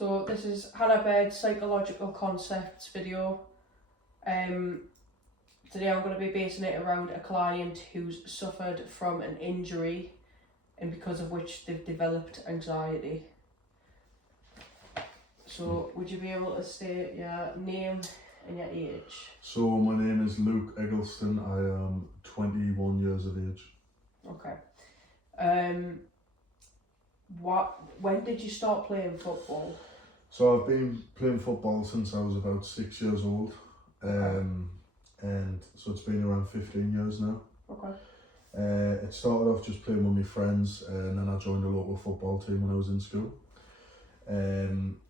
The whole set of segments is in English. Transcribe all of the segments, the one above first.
So this is Hannah Bird's psychological concepts video. Today I'm going to be basing it around a client who's suffered from an injury and because of which they've developed anxiety. So would you be able to state your name and your age? So my name is Luke Eggleston. I am 21 years of age. Okay. When did you start playing football? So I've been playing football since I was about 6 years old. And so it's been around 15 years now. Okay. It started off just playing with my friends, and then I joined a local football team when I was in school.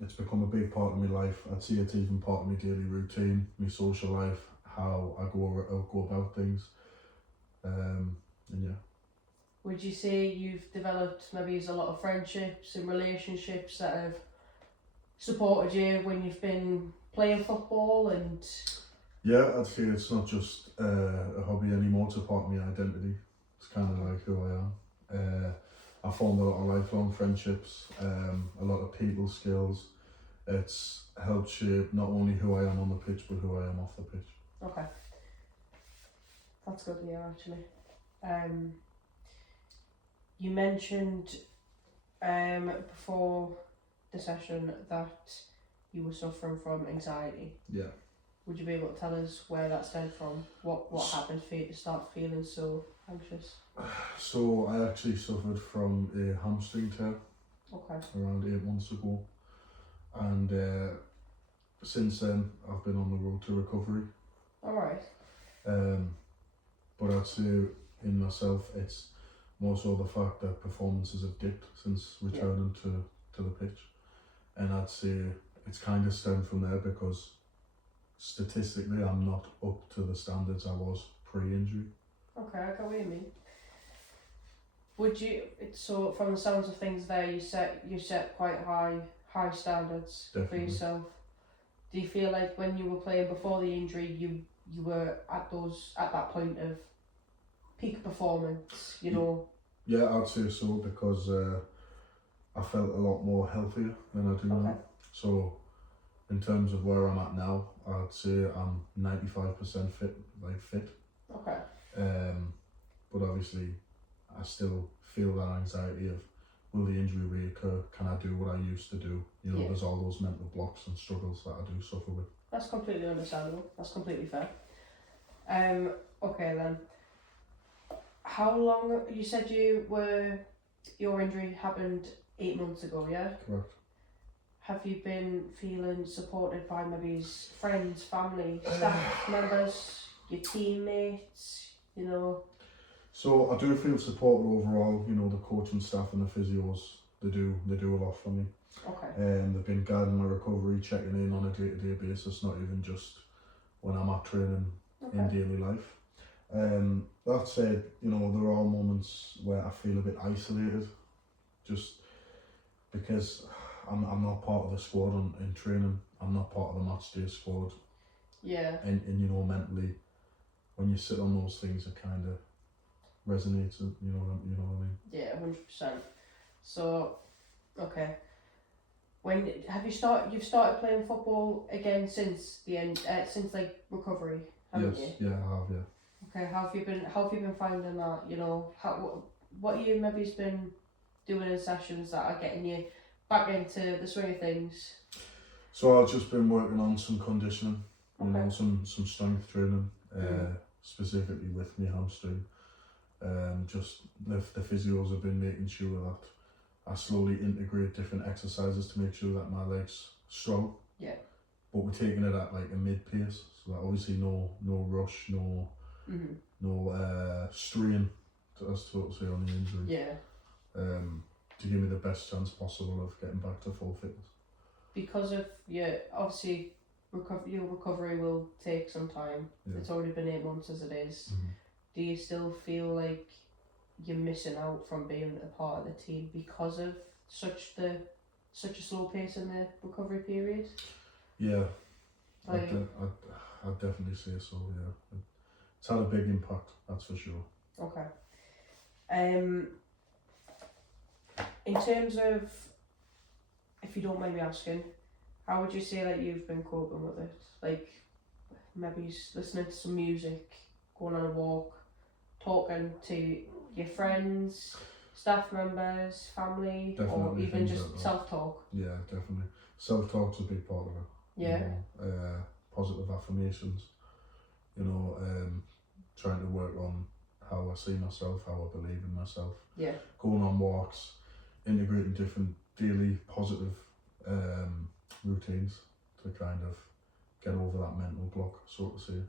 It's become a big part of my life. I'd say it's even part of my daily routine, my social life, how I go about things. And yeah. Would you say you've developed maybe a lot of friendships and relationships that have supported you when you've been playing football? And Yeah, I'd say it's not just a hobby anymore, it's a part of my identity. It's kind of like who I am. I formed a lot of lifelong friendships, a lot of people skills. It's helped shape not only who I am on the pitch, but who I am off the pitch. okay, that's good to hear actually. You mentioned before the session that you were suffering from anxiety. Yeah. Would you be able to tell us where that stemmed from? What happened for you to start feeling so anxious? So I actually suffered from a hamstring tear Okay. around 8 months ago. And since then, I've been on the road to recovery. Alright. But I'd say in myself, it's more so the fact that performances have dipped since returning to the pitch. And I'd say it's kind of stemmed from there because statistically I'm not up to the standards I was pre-injury. Okay, I get what you mean. Would you, so from the sounds of things there, you set quite high standards Definitely. for yourself. Do you feel like when you were playing before the injury, you were at that point of peak performance, you know? Yeah, I'd say so because I felt a lot more healthier than I do now. So in terms of where I'm at now, I'd say I'm 95% fit. Okay. But obviously I still feel that anxiety of, will the injury reoccur? Can I do what I used to do? You know, there's all those mental blocks and struggles that I do suffer with. That's completely understandable. That's completely fair. Okay then. How long, you said your injury happened 8 months ago, yeah? Correct. Have you been feeling supported by maybe friends, family, staff members, your teammates, you know? So I do feel supported overall. You know, the coaching staff and the physios, they do a lot for me. Okay. They've been guiding my recovery, checking in on a day-to-day basis, not even just when I'm at training in daily life. That said, you know, there are moments where I feel a bit isolated, just because I'm not part of the squad in training. I'm not part of the match day squad. Yeah. And you know, mentally, when you sit on those things, it kind of resonates. You know what I mean? Yeah, 100%. So, okay. When have you started? You've started playing football again since the end, since like recovery, haven't you? Yeah, I have. Yeah. Okay, how have you been finding that? You know, what you maybe's been doing in sessions that are getting you back into the swing of things? So I've just been working on some conditioning, you know, some strength training, specifically with my hamstring. Just the physios have been making sure that I slowly integrate different exercises to make sure that my legs strong. Yeah. But we're taking it at like a mid pace, so that obviously no rush, no strain, as to say, on the injury. Yeah. To give me the best chance possible of getting back to full fitness. Because of obviously your recovery will take some time. Yeah. It's already been 8 months as it is. Do you still feel like you're missing out from being a part of the team because of such a slow pace in the recovery period? Yeah, I'd definitely say so. Yeah, it's had a big impact, that's for sure. Okay. In terms of if you don't mind me asking, how would you say that you've been coping with it? Like, maybe listening to some music, going on a walk, talking to your friends, staff members, family, or Definitely even things just like that. self-talk? Yeah, definitely. Self-talk's a big part of it. Yeah. You know, positive affirmations. You know, trying to work on how I see myself, how I believe in myself. Yeah. Going on walks, integrating different daily positive routines to kind of get over that mental block, so to say.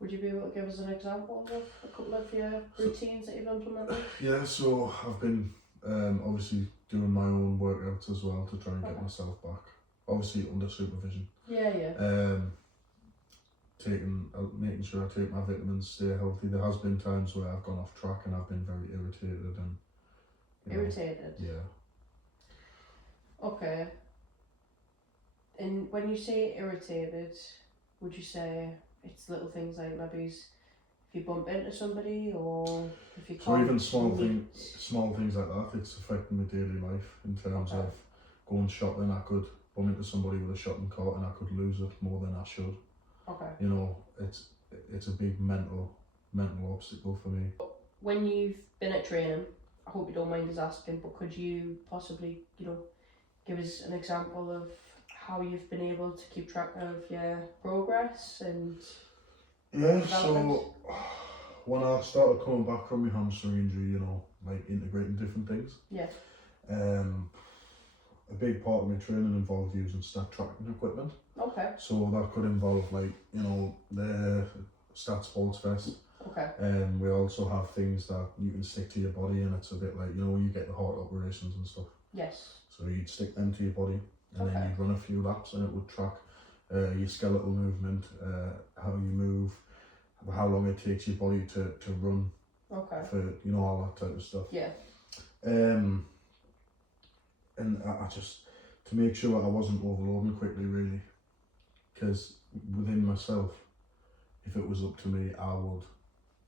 Would you be able to give us an example of a couple of your routines that you've implemented? Yeah, so I've been obviously doing my own workouts as well to try and get myself back. Obviously under supervision. Yeah. Making sure I take my vitamins, stay healthy. There has been times where I've gone off track and I've been very irritated and Irritated? Yeah. Okay. And when you say irritated, would you say it's little things like maybe if you bump into somebody, or if you So can't even small meet? things like that, it's affecting my daily life in terms of going shopping. I could bump into somebody with a shopping cart and I could lose it more than I should. Okay. You know, it's a big mental obstacle for me. When you've been at training, I hope you don't mind us asking, but could you possibly, give us an example of how you've been able to keep track of your progress and Yeah, so when I started coming back from my hamstring injury, like integrating different things. Yeah. A big part of my training involved using stat tracking equipment. Okay. So that could involve the Stat Sports Vest. Okay. We also have things that you can stick to your body, and it's a bit like when you get the heart operations and stuff. Yes. So you'd stick them to your body, and then you'd run a few laps, and it would track your skeletal movement, how you move, how long it takes your body to run. Okay. For all that type of stuff. Yeah. And I just, to make sure I wasn't overloading quickly, really, because within myself, if it was up to me, I would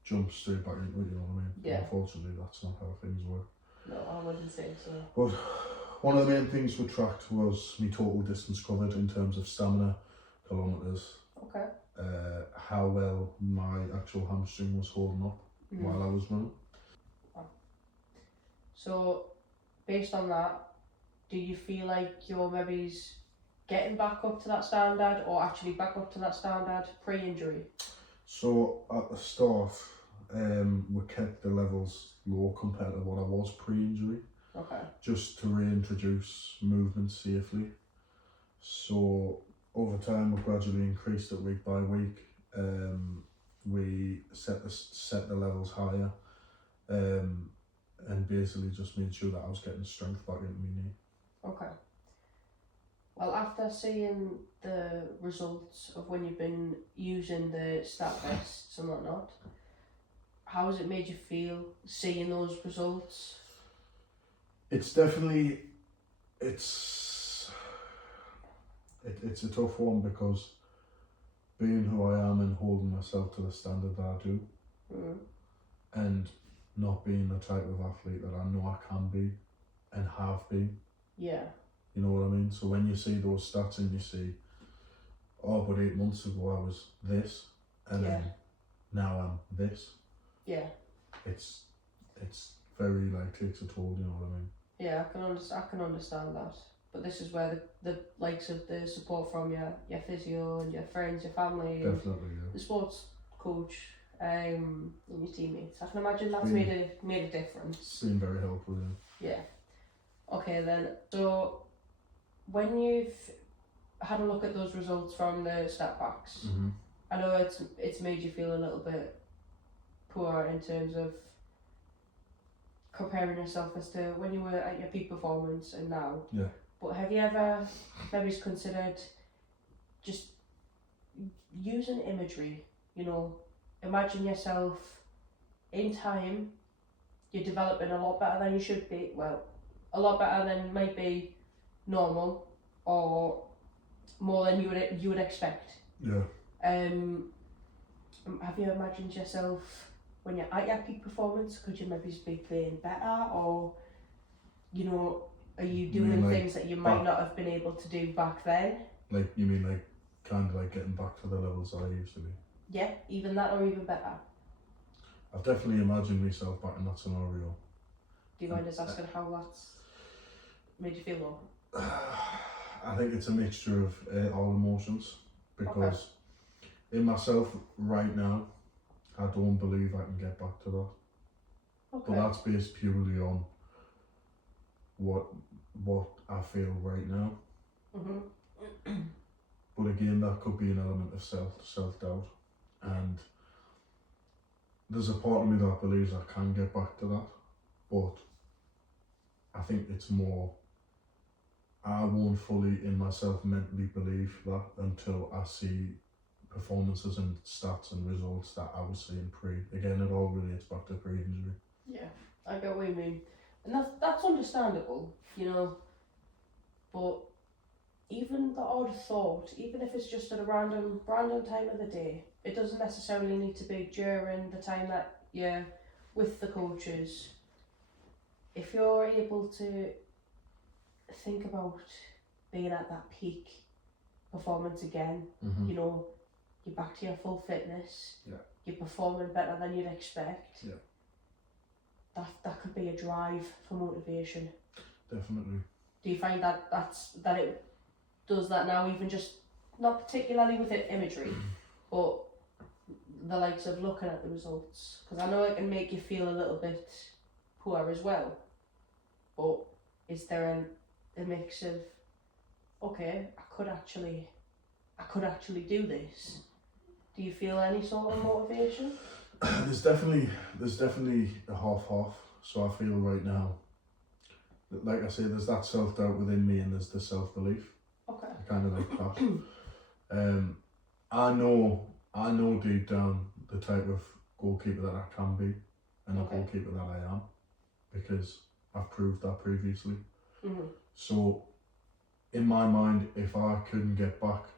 jump straight back into it, you know what I mean? Yeah. Unfortunately, that's not how things work. No, I wouldn't say so. But one of the main things we tracked was my total distance covered in terms of stamina, kilometres. Okay. How well my actual hamstring was holding up while I was running. So, based on that, do you feel like you're maybe getting back up to that standard, or actually back up to that standard pre-injury? So at the start, we kept the levels low compared to what I was pre-injury. Okay. Just to reintroduce movement safely. So over time, we gradually increased it week by week. We set the levels higher, and basically just made sure that I was getting strength back into my knee. Okay. Well, after seeing the results of when you've been using the stat vests and whatnot, how has it made you feel seeing those results? It's definitely, it's a tough one, because being who I am and holding myself to the standard that I do, and not being the type of athlete that I know I can be and have been. Yeah. You know what I mean? So when you see those stats and you see, but 8 months ago I was this, and then now I'm this. Yeah. It's very takes a toll. You know what I mean? Yeah, I can understand that. But this is where the likes of the support from your physio and your friends, your family, Definitely, and the sports coach, and your teammates. I can imagine that's made a difference. It's been very helpful. Yeah. Okay then. So when you've had a look at those results from the stat packs, I know it's made you feel a little bit poor in terms of comparing yourself as to when you were at your peak performance and now. Yeah. But have you ever maybe considered just using imagery? Imagine yourself in time, you're developing a lot better than you should be. Well, a lot better than might be normal, or more than you would expect. Yeah. Have you imagined yourself when you're at your peak performance? Could you maybe be playing better, or Are you You mean, doing like, things that you might not have been able to do back then? Like, you mean like kind of like getting back to the levels that I used to be? Yeah, even that or even better. I've definitely imagined myself back in that scenario. Do you mind us asking how that's made you feel? I think it's a mixture of all emotions, because in myself right now, I don't believe I can get back to that. Okay. But that's based purely on what I feel right now. But again, that could be an element of self doubt, and there's a part of me that believes I can get back to that, but I think it's more, I won't fully in myself mentally believe that until I see performances and stats and results that I was seeing pre. Again, it all relates back to pre-injury. Yeah, I get what you mean, and that's understandable, you know. But even the odd thought, even if it's just at a random time of the day, it doesn't necessarily need to be during the time that you're with the coaches. If you're able to think about being at that peak performance again, you know, you're back to your full fitness, you're performing better than you'd expect. That could be a drive for motivation. Definitely. Do you find that it does that now, even just not particularly with the imagery, but the likes of looking at the results? Because I know it can make you feel a little bit poor as well. But is there a mix of, okay, I could actually do this? Do you feel any sort of motivation? There's definitely a half. So I feel right now, like I say, there's that self doubt within me, and there's the self belief. Okay. I kind of like that. I know deep down the type of goalkeeper that I can be, and the goalkeeper that I am, because I've proved that previously. So in my mind, if I couldn't get back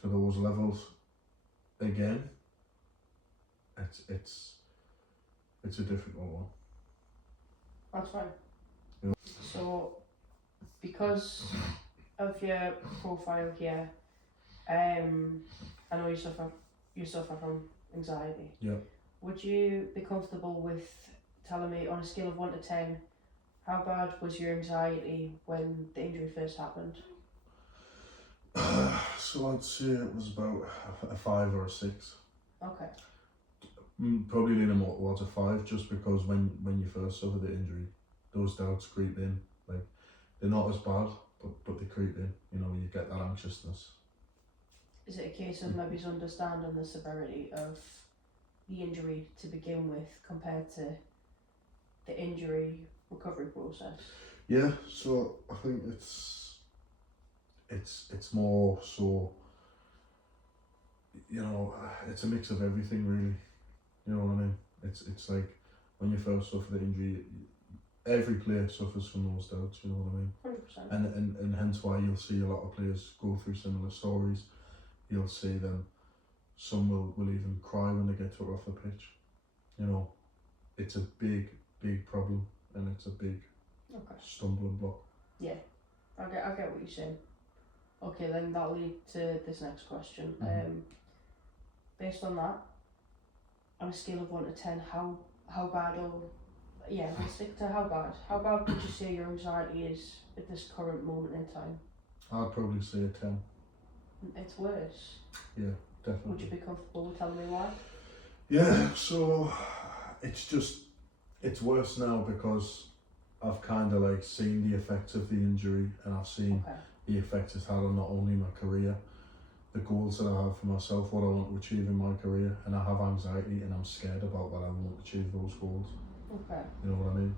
to those levels again, it's a difficult one. That's fine. Yeah. So, because of your profile here, I know you suffer from anxiety. Yeah. Would you be comfortable with telling me, on a scale of 1 to 10, how bad was your anxiety when the injury first happened? So I'd say it was about a 5 or a 6. Okay. Probably leaning more towards a 5, just because when you first suffer the injury, those doubts creep in. Like, they're not as bad, but they creep in. You know, you get that anxiousness. Is it a case of maybe understanding the severity of the injury to begin with compared to the injury recovery process? Yeah, so I think it's more so, you know, it's a mix of everything really. You know what I mean? It's like when you first suffer the injury, every player suffers from those doubts, you know what I mean? 100%. And hence why you'll see a lot of players go through similar stories. You'll see them, some will even cry when they get took off the pitch. You know, it's a big problem, and it's a big stumbling block. Yeah, I get what you're saying. Okay, then that'll lead to this next question. Based on that, on a scale of 1 to 10, how bad, or we'll stick to how bad would you say your anxiety is at this current moment in time? I'd probably say a 10. It's worse? Yeah, definitely. Would you be comfortable with telling me why? Yeah, so it's worse now because I've kind of like seen the effects of the injury, and I've seen the effects it's had on not only my career, the goals that I have for myself, what I want to achieve in my career, and I have anxiety and I'm scared about that I won't achieve those goals. Okay. You know what I mean?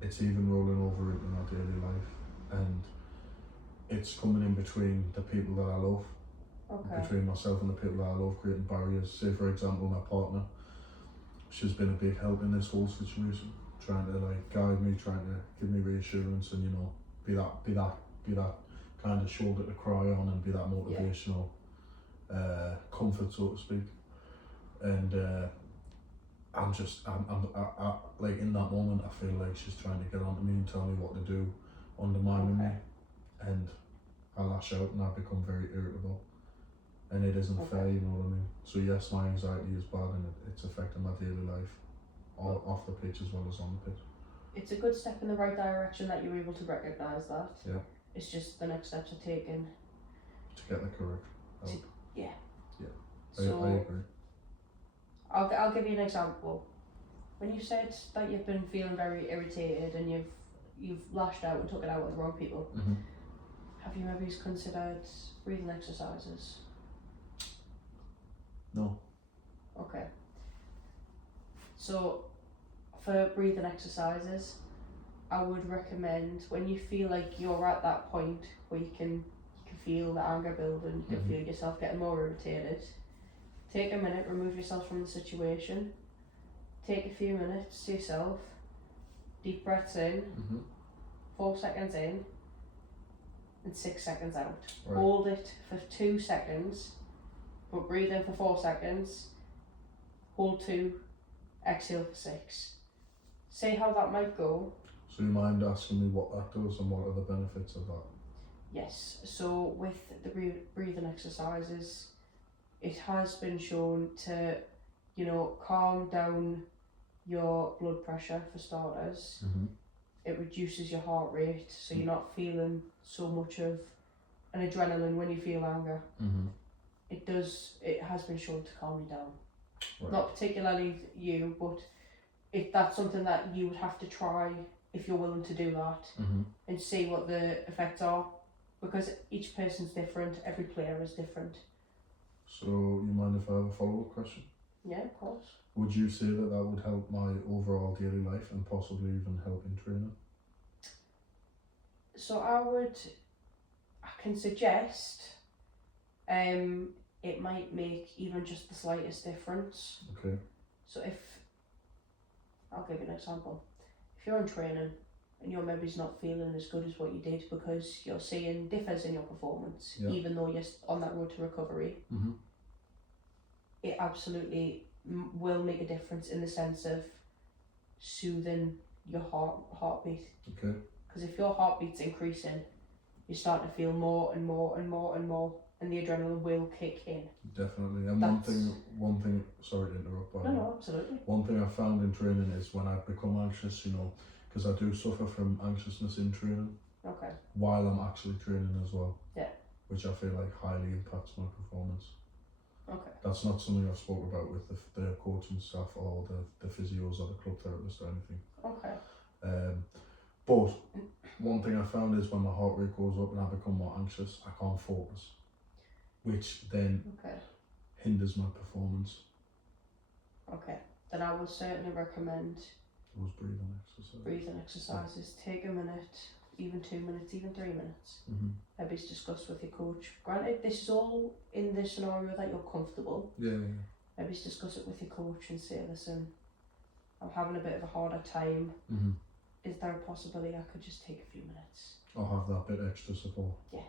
It's even rolling over into my daily life, and it's coming in between the people that I love, between myself and the people that I love, creating barriers. Say for example, my partner, she's been a big help in this whole situation, trying to like guide me, trying to give me reassurance, and you know, be that kind of shoulder to cry on, and be that motivational comfort, so to speak. And I'm like in that moment, I feel like she's trying to get onto me and tell me what to do, undermining me, Okay. and I lash out and I become very irritable, and it isn't fair, you know what I mean? So yes, my anxiety is bad and it's affecting my daily life, off the pitch as well as on the pitch. It's a good step in the right direction that you're able to recognise that. Yeah. It's just the next steps are taken. To get the correct help. Yeah. Yeah. So I agree. I'll give you an example. When you said that you've been feeling very irritated and you've lashed out and took it out on the wrong people, Mm-hmm. have you ever considered breathing exercises? No. Okay. So for breathing exercises, I would recommend when you feel like you're at that point where you can feel the anger building, you can feel yourself getting more irritated, take a minute, remove yourself from the situation, take a few minutes to yourself, deep breaths in, 4 seconds in and 6 seconds out. Right. Hold it for 2 seconds, but breathe in for 4 seconds, hold 2, exhale for 6. See how that might go. So you mind asking me what that does and what are the benefits of that? Yes, so with the breathing exercises, it has been shown to, calm down your blood pressure for starters. It reduces your heart rate, so you're not feeling so much of an adrenaline when you feel anger. It has been shown to calm you down. Right. Not particularly you, but if that's something that you would have to try if you're willing to do that and see what the effects are, because each person's different, every player is different. So you mind if I have a follow-up question? Yeah, of course. Would you say that that would help my overall daily life and possibly even help in training? So I can suggest it might make even just the slightest difference. Okay. So I'll give you an example. If you're in training and your maybe's not feeling as good as what you did because you're seeing differs in your performance, even though you're on that road to recovery, it absolutely will make a difference in the sense of soothing your heartbeat. Okay. Because if your heartbeat's increasing, you're starting to feel more and more and more and more, and the adrenaline will kick in. Definitely. And one thing. Sorry to interrupt. But No, absolutely. One thing I found in training is when I become anxious, because I do suffer from anxiousness in training. Okay. While I'm actually training as well. Yeah. Which I feel like highly impacts my performance. Okay. That's not something I've spoken about with the coaching staff or the physios or the club therapist or anything. Okay. But one thing I found is when my heart rate goes up and I become more anxious, I can't focus, which then hinders my performance. Okay. Then I would certainly recommend Those breathing exercises. Take a minute, even 2 minutes, even 3 minutes. Maybe it's discussed with your coach. Granted, this is all in the scenario that you're comfortable. Yeah. Maybe discuss it with your coach and say, listen, I'm having a bit of a harder time. Is there a possibility I could just take a few minutes? I'll have that bit extra support. Yeah.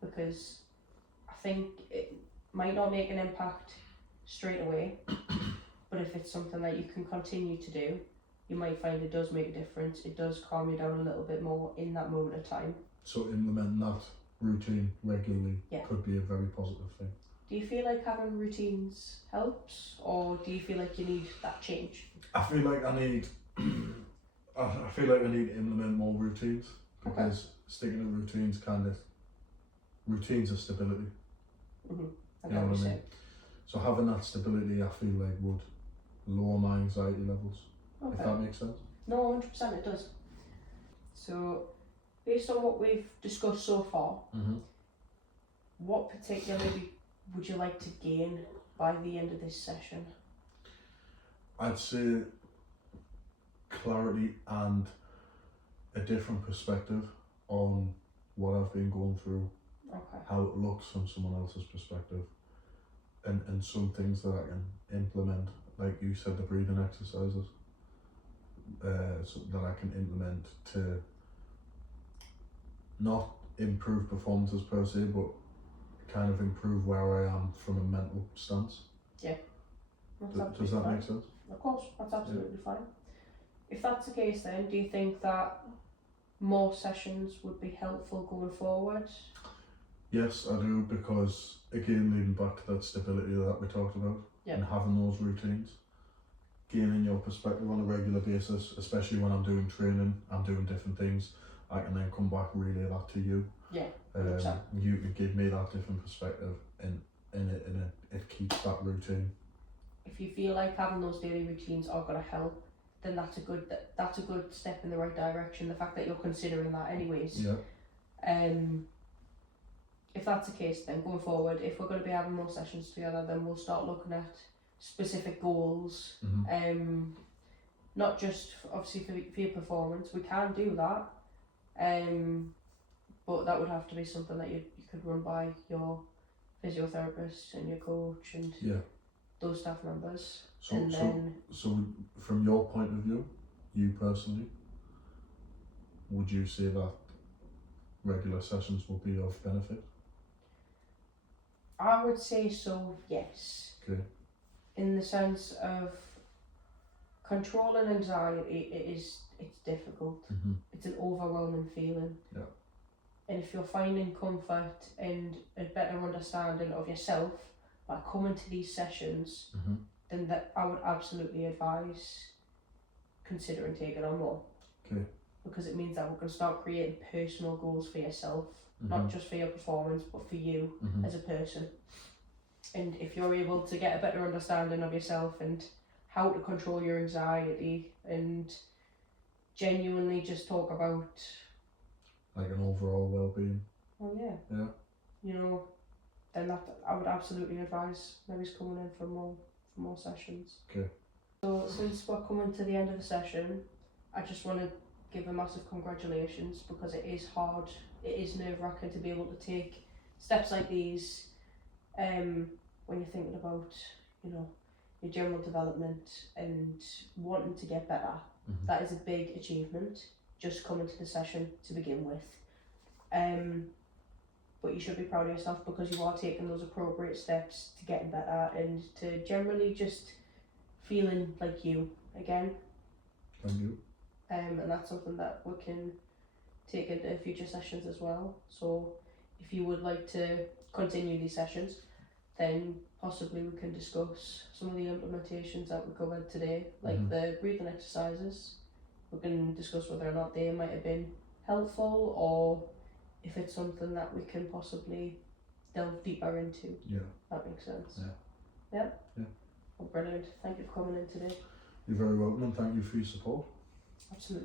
Because I think it might not make an impact straight away, but if it's something that you can continue to do, you might find it does make a difference. It does calm you down a little bit more in that moment of time. So implementing that routine regularly could be a very positive thing. Do you feel like having routines helps, or do you feel like you need that change? I feel like I need to implement more routines, because sticking to routines are stability. I You get know what what I you're mean? saying. So having that stability, I feel like would lower my anxiety levels. If that makes sense. No, 100% it does. So, based on what we've discussed so far, what particularly would you like to gain by the end of this session? I'd say clarity and a different perspective on what I've been going through, how it looks from someone else's perspective, and some things that I can implement, like you said, the breathing exercises, so that I can implement to not improve performances per se, but kind of improve where I am from a mental stance. Yeah. Does that make sense? Of course, that's absolutely fine. If that's the case, then do you think that more sessions would be helpful going forward? Yes, I do, because again, leading back to that stability that we talked about, Yep. and having those routines, gaining your perspective on a regular basis, especially when I'm doing training, I'm doing different things, I can then come back and relay that to you. Yeah, You can give me that different perspective, and it keeps that routine. If you feel like having those daily routines are going to help, then that's a good step in the right direction. The fact that you're considering that, anyways. Yeah. If that's the case, then going forward, if we're going to be having more sessions together, then we'll start looking at specific goals. Not just obviously for your performance. We can do that. But that would have to be something that you could run by your physiotherapist and your coach and those staff members. So from your point of view, you personally, would you say that regular sessions will be of benefit? I would say so, yes. Okay. In the sense of controlling anxiety, it's difficult. It's an overwhelming feeling. Yeah. And if you're finding comfort and a better understanding of yourself by coming to these sessions, then that I would absolutely advise considering taking on more. Okay. Because it means that we can start creating personal goals for yourself, not just for your performance, but for you as a person. And if you're able to get a better understanding of yourself and how to control your anxiety and genuinely just talk about like an overall well-being. Oh yeah. Yeah. You know, then that I would absolutely advise maybe coming in for more sessions. Okay. So since we're coming to the end of the session, I just want to give a massive congratulations, because it is hard, it is nerve-wracking to be able to take steps like these when you're thinking about, you know, your general development and wanting to get better. That is a big achievement, just coming to the session to begin with. But you should be proud of yourself, because you are taking those appropriate steps to getting better and to generally just feeling like you again. Thank you. And that's something that we can take into future sessions as well. So if you would like to continue these sessions, then possibly we can discuss some of the implementations that we covered today, like the breathing exercises. We can discuss whether or not they might have been helpful, or if it's something that we can possibly delve deeper into. Yeah. That makes sense. Yeah. Yeah? Yeah. Well, brilliant. Thank you for coming in today. You're very welcome, and thank you for your support. Absolutely.